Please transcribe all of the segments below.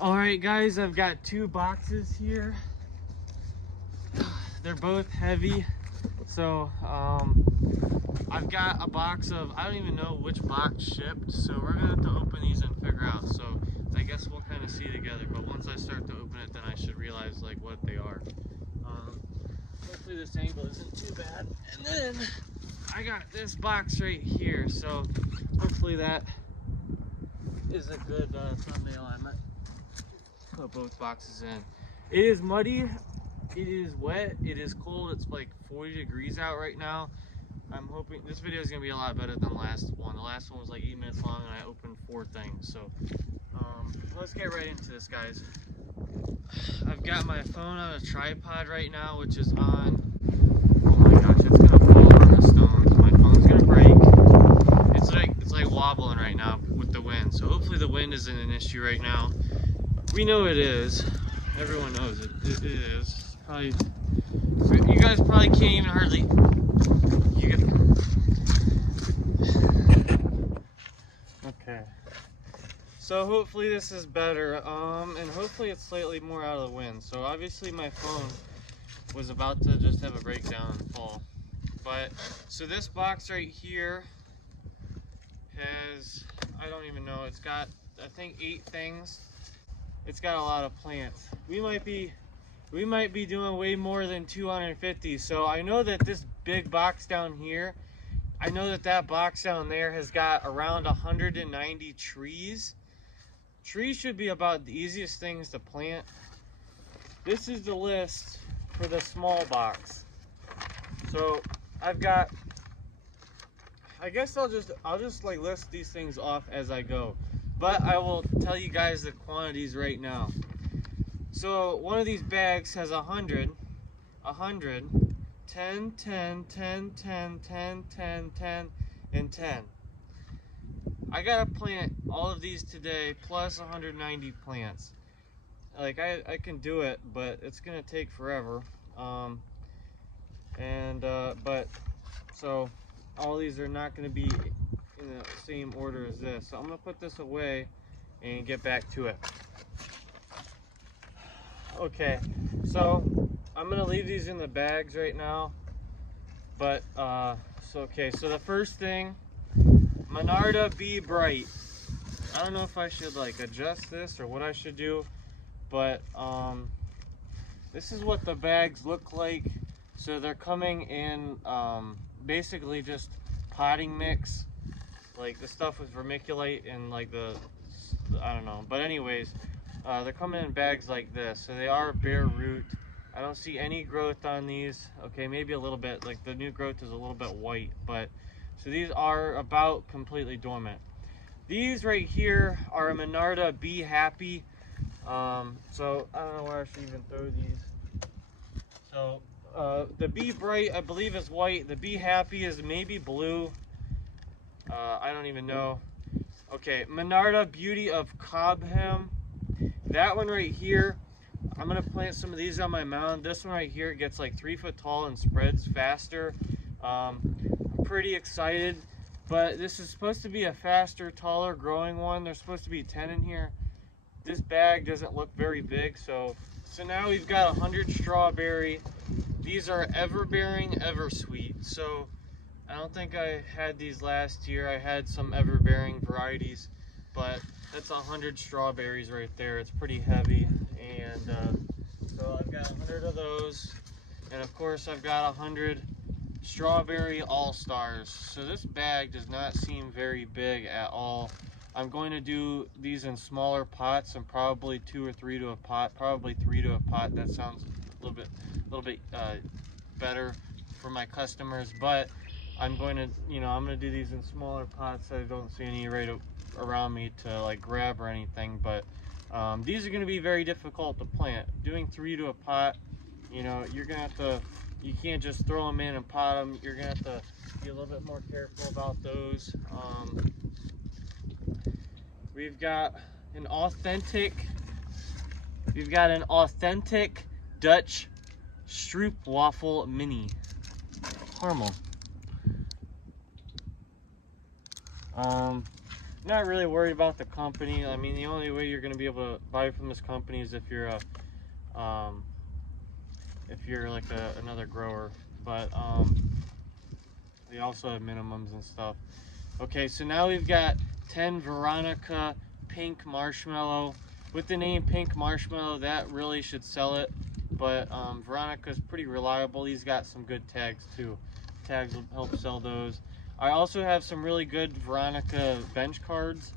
All right, guys, I've got 2 boxes here. They're both heavy. So I've got a box of, I don't even know which box shipped. So we're gonna have to open these and figure out. So I guess we'll kind of see together. But once I start to open it, then I should realize like what they are. Hopefully this angle isn't too bad. And then I got this box right here. So hopefully that is a good thumbnail. I might put both boxes in. It is muddy, it is wet, it is cold. It's like 40 degrees out right now. I'm hoping this video is gonna be a lot better than the last one. The last one was like 8 minutes long and I opened 4 things. So let's get right into this, guys. I've got my phone on a tripod right now, which is on, oh my gosh, it's gonna fall on the stones. My phone's gonna break. It's like wobbling right now with the wind. So hopefully the wind isn't an issue right now. We know it is. Everyone knows it. It is. Probably. You guys probably can't even hardly. You get. Okay. So hopefully this is better. And hopefully it's slightly more out of the wind. So obviously my phone was about to just have a breakdown and fall. But so this box right here has, I don't even know. It's got, I think, 8 things. It's got a lot of plants. We might be doing way more than 250. So I know that this big box down here, I know that that box down there has got around 190 trees. Trees should be about the easiest things to plant. This is the list for the small box. So I've got, I guess I'll just like list these things off as I go. But I will tell you guys the quantities right now. So one of these bags has 100, 100, 10, 10, 10, 10, 10, 10, 10, and 10. I gotta plant all of these today plus 190 plants. Like I can do it, but it's gonna take forever. But so all these are not gonna be in the same order as this. So I'm gonna put this away and get back to it. Okay, so I'm gonna leave these in the bags right now. But so the first thing, Monarda Be Bright. I don't know if I should like adjust this or what I should do, but this is what the bags look like. So they're coming in basically just potting mix. Like the stuff with vermiculite and like I don't know, but anyways, they're coming in bags like this. So they are bare root. I don't see any growth on these. Okay, maybe a little bit, like the new growth is a little bit white, but so these are about completely dormant. These right here are a Monarda Be Happy. So I don't know where I should even throw these. So the Be Bright I believe is white. The Be Happy is maybe blue. I don't even know. Okay, Monarda Beauty of Cobham. That one right here, I'm gonna plant some of these on my mound. This one right here gets like 3 foot tall and spreads faster. I'm pretty excited, but this is supposed to be a faster, taller growing one. There's supposed to be 10 in here. This bag doesn't look very big, so now we've got 100 strawberry. These are ever-bearing, ever-sweet. So I don't think I had these last year. I had some ever-bearing varieties, but that's 100 strawberries right there. It's pretty heavy, and so I've got 100 of those, and of course I've got 100 strawberry all-stars. So this bag does not seem very big at all. I'm going to do these in smaller pots, and probably 2 or 3 to a pot, probably 3 to a pot. That sounds a little bit better for my customers, but I'm going to, I'm going to do these in smaller pots so I don't see any right around me to like grab or anything. But these are going to be very difficult to plant. Doing 3 to a pot, you're going to have to, you can't just throw them in and pot them. You're going to have to be a little bit more careful about those. We've got an authentic Dutch stroopwafel mini caramel. not really worried about the company. I mean, the only way you're going to be able to buy from this company is if you're like another grower. But they also have minimums and stuff. Okay, so now we've got 10 Veronica pink marshmallow. With the name pink marshmallow, that really should sell it. But Veronica's pretty reliable. He's got some good tags too. Tags will help sell those. I also have some really good Veronica bench cards.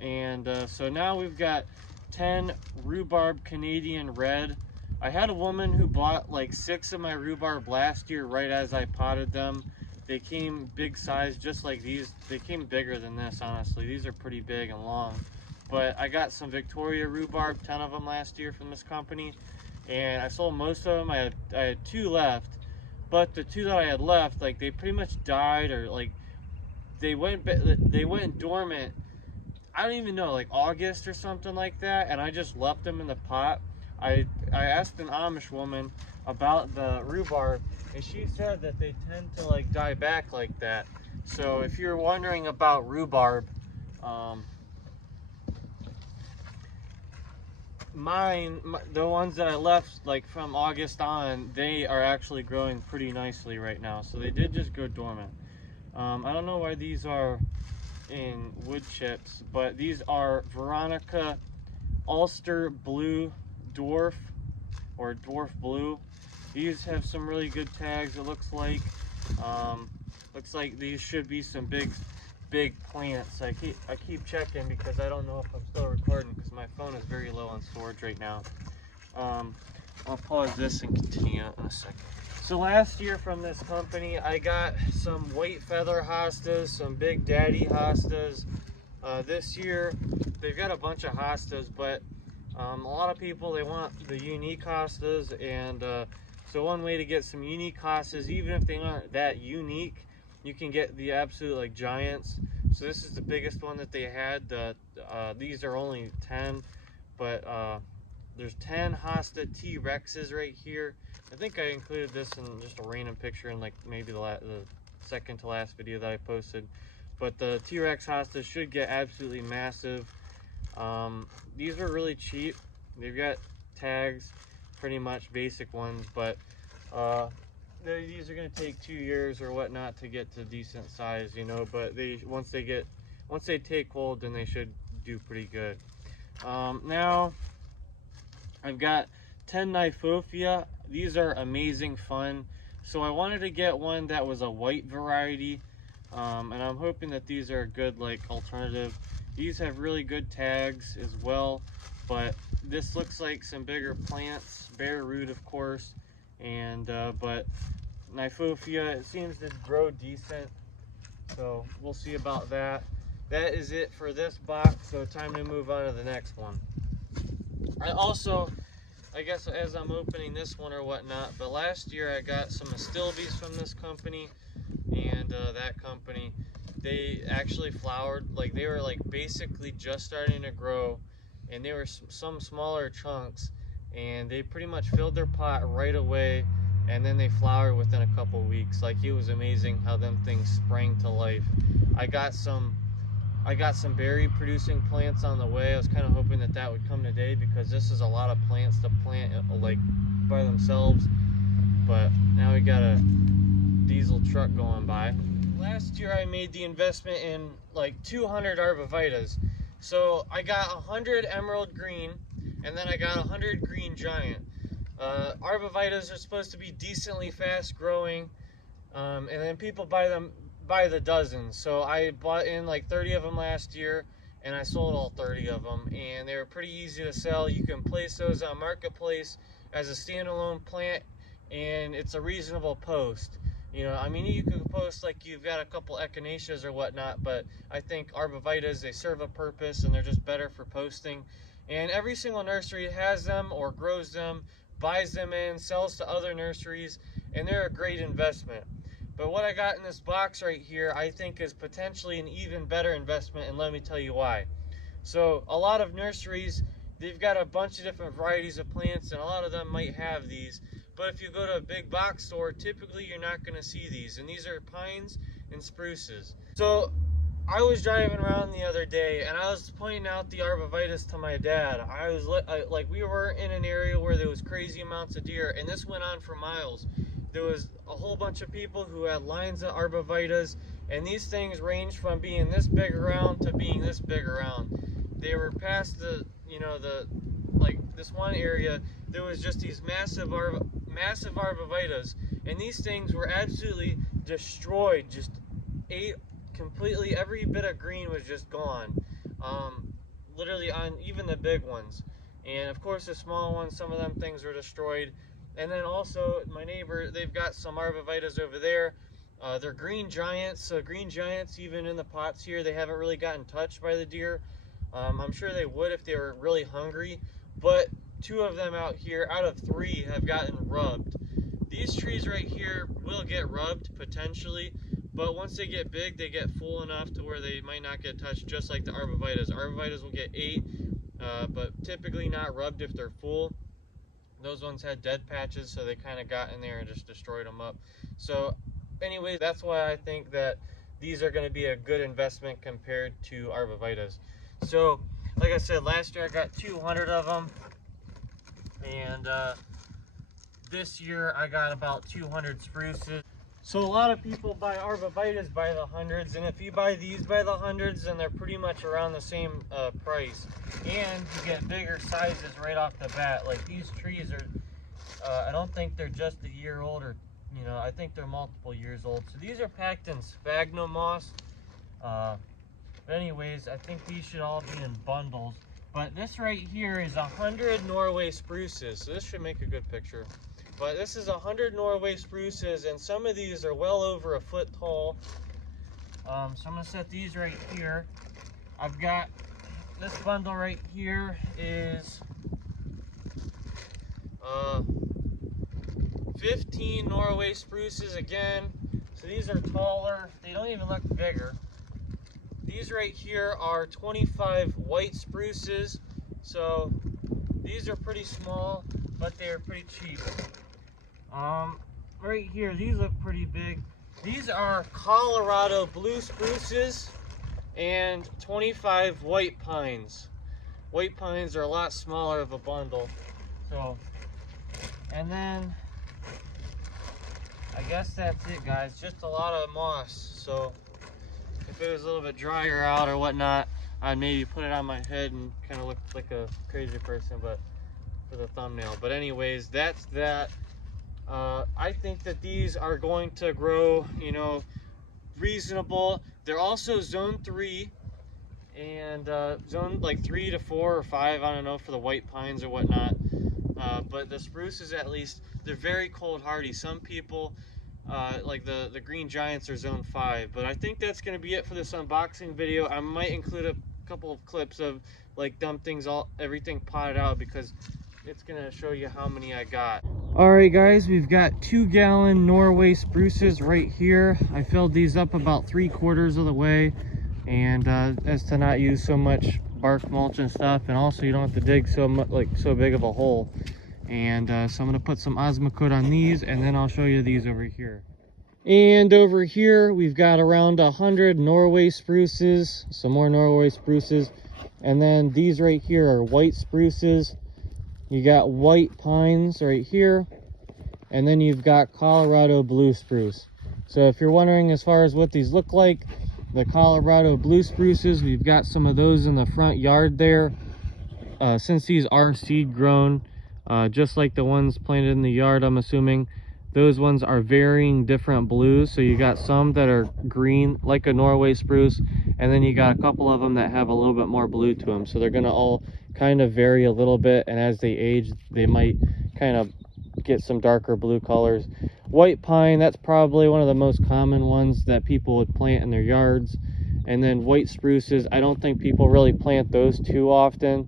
And so now we've got 10 rhubarb Canadian red. I had a woman who bought like 6 of my rhubarb last year right as I potted them. They came big size, just like these. They came bigger than this, honestly. These are pretty big and long. But I got some Victoria rhubarb, 10 of them last year from this company. And I sold most of them. I had 2 left. But the 2 that I had left, like, they pretty much died, or like they went dormant. I don't even know, like August or something like that, and I just left them in the pot. I asked an Amish woman about the rhubarb, and she said that they tend to like die back like that. So if you're wondering about rhubarb, the ones that I left like from August on, they are actually growing pretty nicely right now. So they did just go dormant. I don't know why these are in wood chips, but these are Veronica Ulster Blue Dwarf, or Dwarf Blue. These have some really good tags, it looks like. Looks like these should be some big plants. I keep checking because I don't know if I'm still recording, because my phone is very low on storage right now. I'll pause this and continue in a second. So last year from this company, I got some white feather hostas, some big daddy hostas. This year, they've got a bunch of hostas, but a lot of people, they want the unique hostas, and so one way to get some unique hostas, even if they aren't that unique, you can get the absolute like giants. So this is the biggest one that they had. These are only 10, but there's 10 hosta T-Rexes right here. I think I included this in just a random picture in like maybe the second to last video that I posted. But the T-Rex hostas should get absolutely massive. These are really cheap. They've got tags, pretty much basic ones, but these are going to take 2 years or whatnot to get to decent size, you know. But once they take hold, then they should do pretty good. Now I've got 10 Knifophia. These are amazing fun. So I wanted to get one that was a white variety, and I'm hoping that these are a good like alternative. These have really good tags as well, but this looks like some bigger plants, bare root of course, and but Knifophia, it seems to grow decent, so we'll see about that. That is it for this box, so time to move on to the next one. I guess as I'm opening this one or whatnot, but last year I got some Astilbes from this company, and that company, they actually flowered, like they were like basically just starting to grow, and they were some smaller chunks, and they pretty much filled their pot right away, and then they flowered within a couple weeks. Like, it was amazing how them things sprang to life. I got some berry producing plants on the way. I was kind of hoping that that would come today, because this is a lot of plants to plant like by themselves, but now we got a diesel truck going by. Last year I made the investment in like 200 arbovitas. So I got 100 emerald green, and then I got 100 green giant. Arbovitas are supposed to be decently fast growing, and then people buy them by the dozen. So I bought in like 30 of them last year, and I sold all 30 of them, and they were pretty easy to sell. You can place those on Marketplace as a standalone plant, and it's a reasonable post. You know, I mean, you could post like you've got a couple echinaceas or whatnot, but I think arbovitas, they serve a purpose, and they're just better for posting. And every single nursery has them or grows them, buys them in, sells to other nurseries, and they're a great investment. But what I got in this box right here, I think is potentially an even better investment, and let me tell you why. So a lot of nurseries, they've got a bunch of different varieties of plants, and a lot of them might have these. But if you go to a big box store, typically you're not going to see these, and these are pines and spruces. So I was driving around the other day and I was pointing out the arborvitae to my dad. Like, we were in an area where there was crazy amounts of deer, and this went on for miles. There was a whole bunch of people who had lines of arborvitae, and these things ranged from being this big around to being this big around. They were past the, you know, like this one area, there was just these massive arborvitae, and these things were absolutely destroyed, just ate completely. Every bit of green was just gone, literally on even the big ones. And of course the small ones, some of them things were destroyed. And then also my neighbor, they've got some arborvitae over there. They're green giants, so green giants even in the pots here, they haven't really gotten touched by the deer. I'm sure they would if they were really hungry, but 2 of them out here out of 3 have gotten rubbed. These trees right here will get rubbed potentially, but once they get big, they get full enough to where they might not get touched, just like the arborvitae. Arborvitae will get ate, but typically not rubbed if they're full. Those ones had dead patches, so they kind of got in there and just destroyed them up. So anyway, that's why I think that these are going to be a good investment compared to arborvitae. So like I said, last year I got 200 of them, and this year I got about 200 spruces. So a lot of people buy arborvitae by the hundreds, and if you buy these by the hundreds, then they're pretty much around the same price. And you get bigger sizes right off the bat. Like these trees are, I don't think they're just a year old, or, you know, I think they're multiple years old. So these are packed in sphagnum moss. But anyways, I think these should all be in bundles. But this right here is 100 Norway spruces, so this should make a good picture. But this is 100 Norway spruces, and some of these are well over a foot tall. So I'm gonna set these right here. I've got this bundle right here is 15 Norway spruces again. So these are taller, they don't even look bigger. These right here are 25 white spruces. So these are pretty small, but they're pretty cheap. Right here, these look pretty big. These are Colorado blue spruces and 25 white pines. White pines are a lot smaller of a bundle. So, and then I guess that's it, guys. Just a lot of moss. So if it was a little bit drier out or whatnot, I'd maybe put it on my head and kind of look like a crazy person, but for the thumbnail. But anyways, that's that. I think that these are going to grow, you know, reasonable. They're also zone 3 and zone like 3 to 4 or 5, I don't know, for the white pines or whatnot. But the spruces, at least, they're very cold hardy. Some people like the green giants are zone 5. But I think that's going to be it for this unboxing video. I might include a couple of clips of like everything potted out, because it's going to show you how many I got. Alright guys, we've got 2-gallon Norway spruces right here. I filled these up about 3/4 of the way, and as to not use so much bark mulch and stuff, and also you don't have to dig so big of a hole. And so I'm going to put some Osmocote on these, and then I'll show you these over here. And over here we've got around 100 Norway spruces, some more Norway spruces, and then these right here are white spruces. You got white pines right here, and then you've got Colorado blue spruce. So if you're wondering as far as what these look like, the Colorado blue spruces, we've got some of those in the front yard there. Since these are seed grown, just like the ones planted in the yard, I'm assuming, those ones are varying different blues. So you got some that are green like a Norway spruce, and then you got a couple of them that have a little bit more blue to them. So they're gonna all kind of vary a little bit, and as they age they might kind of get some darker blue colors. White pine, that's probably one of the most common ones that people would plant in their yards. And then white spruces, I don't think people really plant those too often,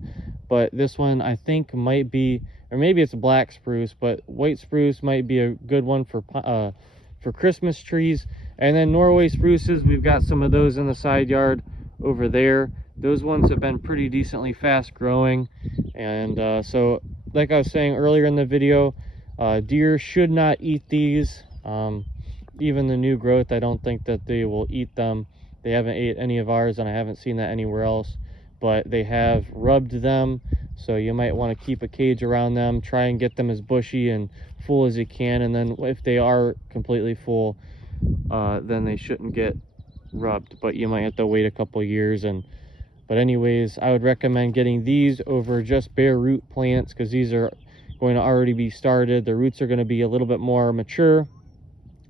but this one I think might be, or maybe it's black spruce, but white spruce might be a good one for Christmas trees. And then Norway spruces, we've got some of those in the side yard over there. Those ones have been pretty decently fast growing. And so like I was saying earlier in the video, deer should not eat these. Even the new growth, I don't think that they will eat them. They haven't ate any of ours, and I haven't seen that anywhere else, but they have rubbed them. So you might want to keep a cage around them, try and get them as bushy and full as you can, and then if they are completely full, then they shouldn't get rubbed, but you might have to wait a couple years. But anyways, I would recommend getting these over just bare root plants, because these are going to already be started. The roots are going to be a little bit more mature,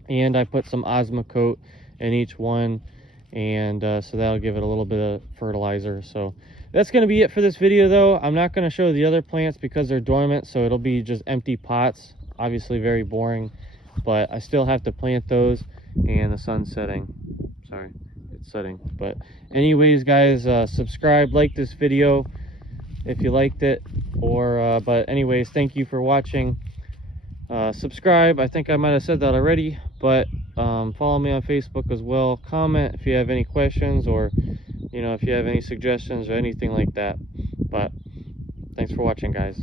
and I put some Osmocote in each one, and so that'll give it a little bit of fertilizer. So that's going to be it for this video, though. I'm not going to show the other plants because they're dormant, so it'll be just empty pots. Obviously very boring, but I still have to plant those, and the sun's setting. Sorry, it's setting. But anyways, guys, subscribe, like this video if you liked it, or but anyways, thank you for watching. Subscribe, I think I might have said that already, but follow me on Facebook as well. Comment if you have any questions, or if you have any suggestions or anything like that. But thanks for watching, guys.